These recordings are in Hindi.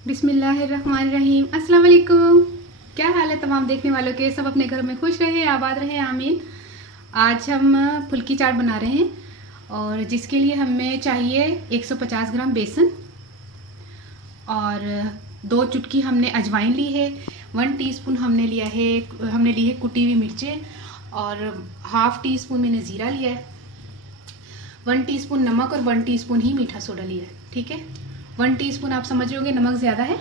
बिस्मिल्लाहिर्रहमानिर्रहीम। अस्सलाम वालेकुम। क्या हाल है तमाम देखने वालों के? सब अपने घर में खुश रहे, आबाद रहे, आमीन। आज हम फुल्की चाट बना रहे हैं और जिसके लिए हमें चाहिए 150 ग्राम बेसन और 2 चुटकी हमने अजवाइन ली है। 1 टीस्पून हमने ली है कुटी हुई मिर्चें और हाफ़ टी स्पून मैंने ज़ीरा लिया है। 1 टीस्पून नमक और 1 टीस्पून ही मीठा सोडा लिया है। ठीक है, 1 टीस्पून आप समझ रहे होंगे नमक ज़्यादा है।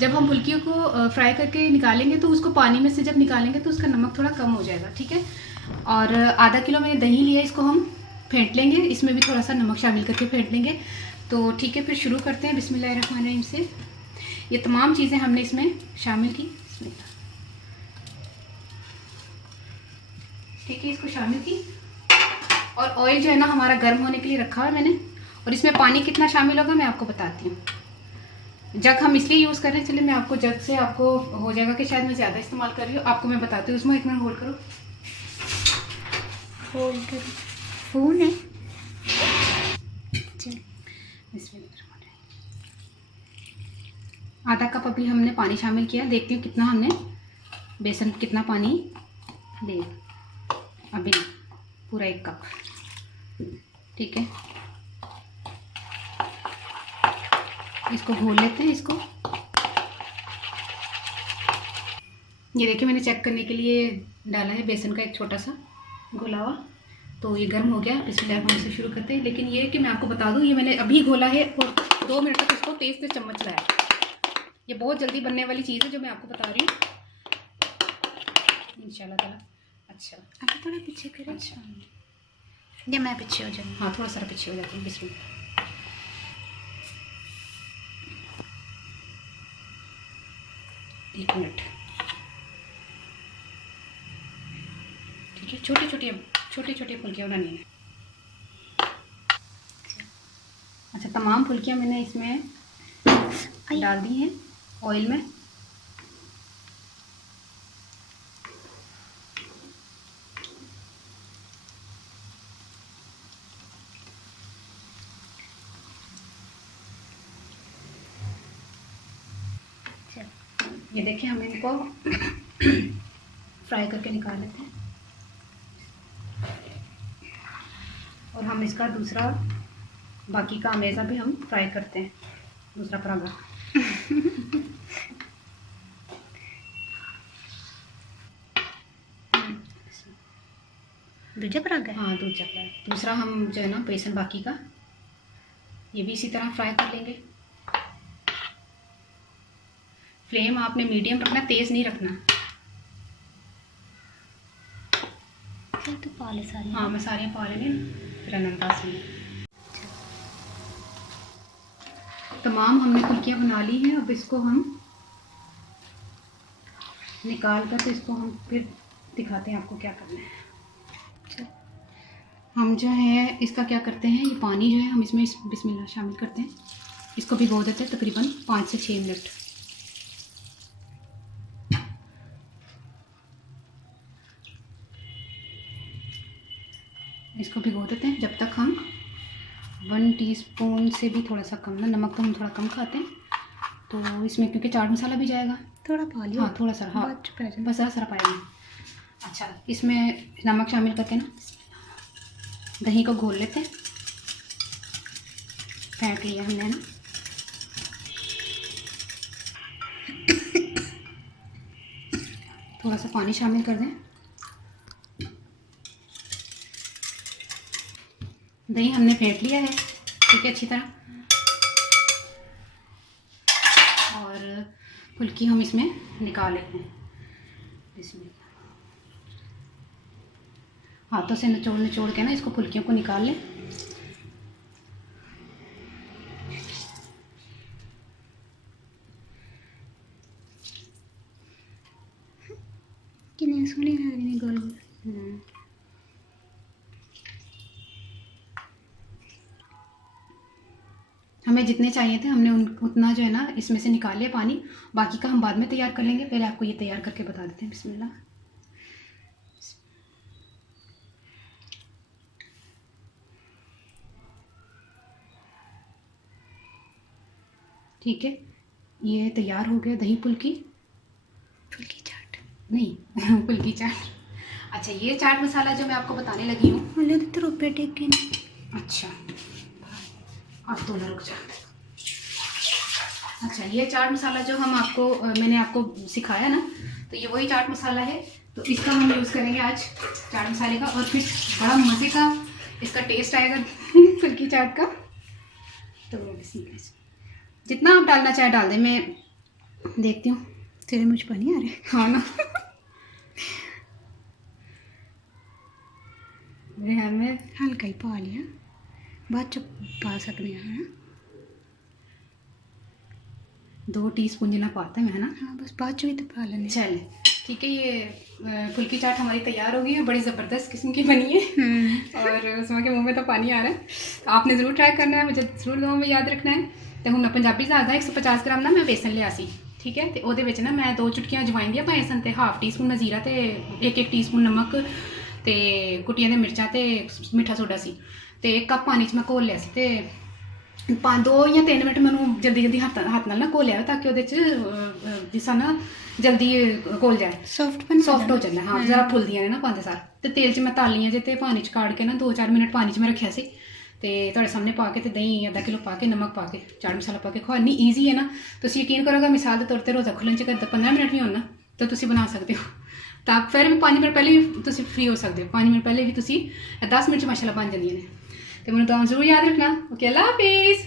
जब हम फुल्कियों को फ्राई करके निकालेंगे तो उसको पानी में से जब निकालेंगे तो उसका नमक थोड़ा कम हो जाएगा। ठीक है, और आधा किलो मैंने दही लिया, इसको हम फेंट लेंगे, इसमें भी थोड़ा सा नमक शामिल करके फेंट लेंगे। तो ठीक है, फिर शुरू करते हैं बिस्मिल्लाहिर्रहमानिर्रहीम से। ये तमाम चीज़ें हमने इसमें शामिल की। ठीक है, इसको शामिल की और ऑयल जो है ना हमारा गर्म होने के लिए रखा है मैंने। और इसमें पानी कितना शामिल होगा मैं आपको बताती हूँ। जग हम इसलिए यूज़ कर रहे हैं, चलिए मैं आपको जग से आपको हो जाएगा कि शायद मैं ज़्यादा इस्तेमाल कर रही हूँ, आपको मैं बताती हूँ। उसमें 1 मिनट होल्ड करो। होल्ड करो, फ़ोन है। इसमें आधा कप अभी हमने पानी शामिल किया। देखती हूँ कितना हमने बेसन, कितना पानी ले। अभी पूरा 1 कप। ठीक है, इसको घोल लेते हैं। इसको ये देखिए मैंने चेक करने के लिए डाला है बेसन का एक छोटा सा घोला हुआ। तो ये गर्म हो गया। बिस्मिल्लाह से शुरू करते हैं। लेकिन ये कि मैं आपको बता दूं, ये मैंने अभी घोला है और 2 मिनट तक इसको तेज़ से चम्मच चलाया। ये बहुत जल्दी बनने वाली चीज़ है जो मैं आपको बता रही हूँ इंशाल्लाह ताला। अच्छा, अभी थोड़ा पीछे करें। अच्छा, या मैं पीछे हो जाऊँ? हाँ थोड़ा सा पीछे हो जाती हूँ। बिस्मिल्लाह। 1 मिनट। ठीक है, छोटी छोटी फुल्कियाँ बनानी है। अच्छा, तमाम फुल्कियाँ मैंने इसमें डाल दी हैं ऑयल में। ये देखिए हम इनको फ्राई करके निकाल लेते हैं और हम इसका दूसरा बाकी का अमेज़ा भी हम फ्राई करते हैं, दूसरा पराठा। दूजा पराठा? हाँ, दूसरा हम जो है ना बेसन बाकी का, ये भी इसी तरह फ्राई कर लेंगे। फ्लेम आपने मीडियम रखना, तेज़ नहीं रखना। तो पाले सारे? हाँ, मैं सारे पा लेंगे फिर अनंदाज में। तमाम हमने फुल्कियाँ बना ली हैं। अब इसको हम निकाल कर, तो इसको हम फिर दिखाते हैं आपको क्या करना है। हम जो है इसका क्या करते हैं, ये पानी जो है हम इसमें बिस्मिल्लाह शामिल करते हैं। इसको भिगो देते हैं तकरीबन 5 से 6 मिनट। इसको भिगो देते हैं जब तक हम 1 टीस्पून से भी थोड़ा सा कम ना, नमक तो हम थोड़ा कम खाते हैं तो इसमें, क्योंकि चाट मसाला भी जाएगा। थोड़ा पा लियो। हाँ थोड़ा सा, हाँ बस ज़रा सारा पाएंगे। अच्छा, इसमें नमक शामिल करके ना दही को घोल लेते हैं। फेंट लिया हमने ना। थोड़ा सा पानी शामिल कर दें। दही हमने फेंट लिया है, ठीक है, अच्छी तरह। और फुल्की हम इसमें निकाल लेते हैं। इसमें हाथों से निचोड़ निचोड़ के ना इसको फुल्कियों को निकाल लें। कितने सोने हैं गोल गोल। हमें जितने चाहिए थे हमने उतना जो है ना इसमें से निकाल लिया पानी। बाकी का हम बाद में तैयार कर लेंगे, पहले आपको ये तैयार करके बता देते हैं। बिस्मिल्लाह। ठीक है, ये तैयार हो गया दही फुल्की, फुल्की चाट नहीं फुल्की चाट। अच्छा ये चाट मसाला जो मैं आपको बताने लगी हूँ, मतलब तो रुपये टेके अच्छा अब तो ना रुक जा। अच्छा ये चाट मसाला जो हम आपको मैंने आपको सिखाया ना, तो ये वही चाट मसाला है। तो इसका हम यूज़ करेंगे आज चाट मसाले का, और फिर बड़ा मज़े का इसका टेस्ट आएगा फुल्की चाट का। तो जितना आप डालना चाहे डाल दें, मैं देखती हूँ। तेरे मुझ पानी आ रहा है। हाँ ना मेरे हाथ में हल्का ही पा लिया, बाद च पा सकते हैं। 2 टीस्पून जितना पाता है मैं, है ना। हाँ बस बाद च भी तो पा लेने। चले ठीक है, ये फुल्की चाट हमारी तैयार हो गई है, बड़ी ज़बरदस्त किस्म की बनी है। और उसमें के मुंह में तो पानी आ रहा है। आपने ज़रूर ट्राई करना है, मुझे ज़रूर दुआ में याद रखना है। तो हूँ मैं पंजाबी ज़्यादा 150 ग्राम ना मैं बेसन लिया सी, ठीक है। तो वो ना मैं 2 चुटकियाँ अजवाइन दियाँ पाए सन, 1/2 टीस्पून मैं जीरा, तो 1 टीस्पून नमक, तो कुटियां दे मिर्चा, तो मिठा सोडा सी, तो 1 कप पानी च मैं घोल लिया सी। तो 2 या 3 मिनट मैंने जल्दी जल्दी हाथ नाल ना घोलिया, ताकि वो जिस ना जल्दी घोल जाए, सॉफ्ट हो जाता है। हाँ जरा फुलदियां ने ना पाते सार। तो तेल च मैं तालियां जे ते पानी च काड़ के ना 2-4 मिनट पानी च मैं रखिया सी, तो तुहाडे सामने पा के, तो दही आधा किलो पा के, नमक पा के, चाट मसाला पा के खा। इन्नी ईजी है ना, तुम यकीन करोगे मिसाल के तौर पर रोज़ा खुलन च 15 मिनट भी होना तो तुम बना सकते हो। तो आप फिर भी 5 मिनट पहले भी तुम फ्री हो सकते हो, 5 मिनट पहले भी तुम 10 मिनट माशाल्लाह बन जांदियां ने। तो मैनूं दुआ जरूर याद रखना। ओके अल्लाह हाफिज़।